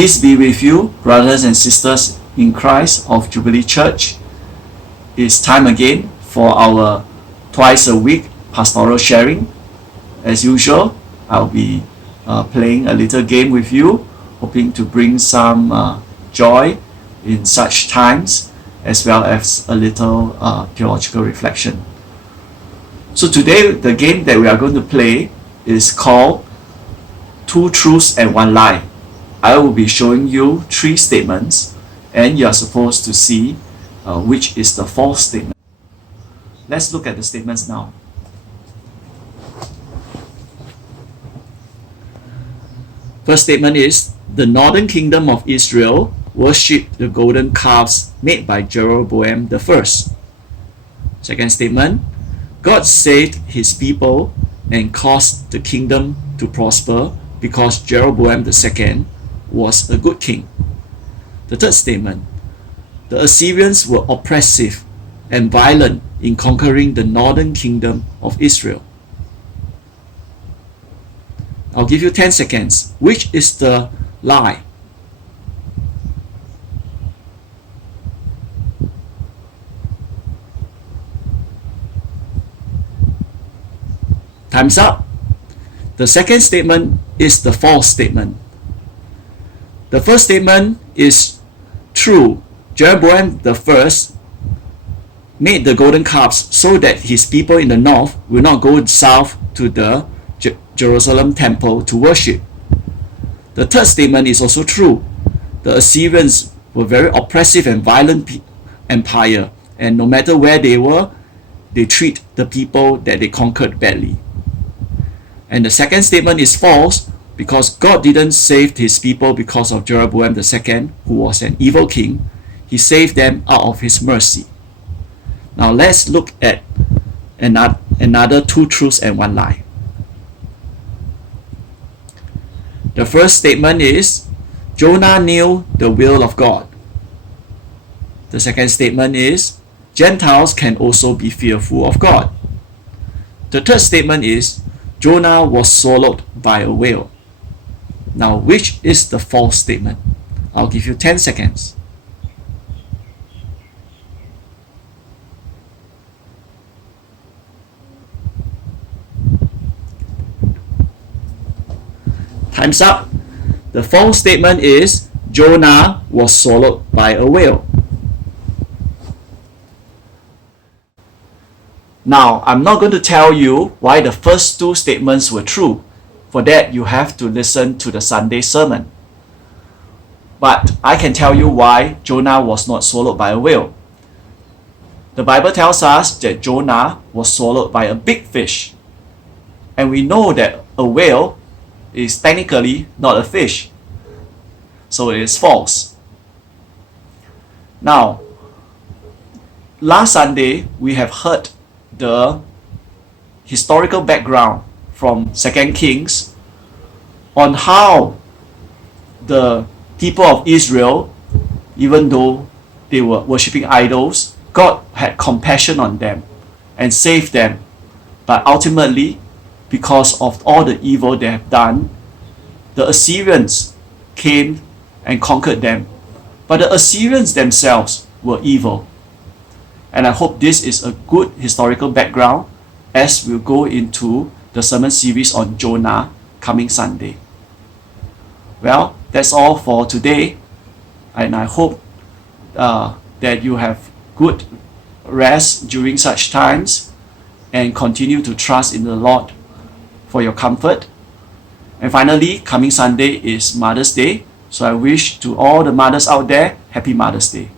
Peace be with you, brothers and sisters in Christ of Jubilee Church. It's time again for our twice a week pastoral sharing. As usual, I'll be playing a little game with you, hoping to bring some joy in such times, as well as a little theological reflection. So today, the game that we are going to play is called Two Truths and One Lie. I will be showing you three statements, and you are supposed to see which is the false statement. Let's look at the statements now. First statement is, the northern kingdom of Israel worshipped the golden calves made by Jeroboam the first. Second statement, God saved his people and caused the kingdom to prosper because Jeroboam the second was a good king. The third statement, the Assyrians were oppressive and violent in conquering the northern kingdom of Israel. I'll give you 10 seconds. Which is the lie? Time's up. The second statement is the false statement. The first statement is true. Jeroboam the first made the golden calves so that his people in the north will not go south to the Jerusalem temple to worship. The third statement is also true. The Assyrians were very oppressive and violent empire, and no matter where they were, they treat the people that they conquered badly. And the second statement is false, because God didn't save his people because of Jeroboam II, who was an evil king. He saved them out of his mercy. Now let's look at another two truths and one lie. The first statement is, Jonah knew the will of God. The second statement is, Gentiles can also be fearful of God. The third statement is, Jonah was swallowed by a whale. Now, which is the false statement? I'll give you 10 seconds. Time's up. The false statement is Jonah was swallowed by a whale. Now, I'm not going to tell you why the first two statements were true. For that, you have to listen to the Sunday sermon. But I can tell you why Jonah was not swallowed by a whale. The Bible tells us that Jonah was swallowed by a big fish. And we know that a whale is technically not a fish. So it is false. Now, last Sunday, we have heard the historical background from 2 Kings on how the people of Israel, even though they were worshipping idols, God had compassion on them and saved them. But ultimately, because of all the evil they have done, the Assyrians came and conquered them. But the Assyrians themselves were evil. And I hope this is a good historical background as we'll go into the sermon series on Jonah coming Sunday. Well, that's all for today, and I hope that you have good rest during such times and continue to trust in the Lord for your comfort. And finally, coming Sunday is Mother's Day, so I wish to all the mothers out there, Happy Mother's Day.